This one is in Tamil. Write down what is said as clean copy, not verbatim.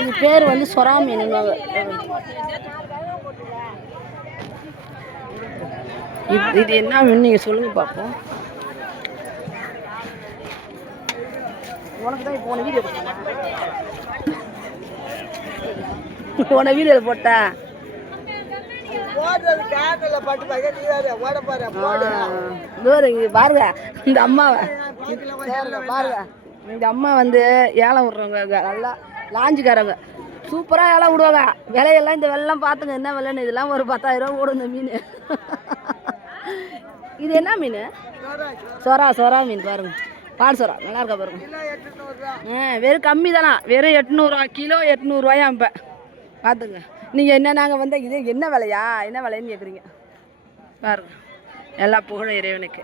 இது பேர் வந்து சொரா மீன். இது என்ன மீன் நீங்க சொல்லுங்க பார்ப்போம். உனக்கு தான் போன வீடியோ போட்டா பாருங்க இந்த அம்மாவை பாருங்க. இந்த அம்மா வந்து ஏலம் விடுறவங்க, நல்லா லாஞ்சுக்காரங்க, சூப்பராக ஏலம் விடுவாங்க. விலையெல்லாம் இந்த வெள்ளம் பார்த்துங்க என்ன விலைன்னு. இதெல்லாம் ஒரு 10,000 ரூபா ஓடும் இந்த மீன். இது என்ன மீன்? சொரா மீன் பாருங்க. பால் சொரா நல்லா இருக்கா பாருங்க. வெறும் கம்மி தானா, வெறும் 800 கிலோ 800 ரூபாயா. இப்போ பார்த்துங்க நீங்கள். என்ன நாங்கள் வந்து இது என்ன விலையா, என்ன விலைன்னு கேட்குறீங்க பாருங்க. எல்லா புகழும் இறைவனுக்கு.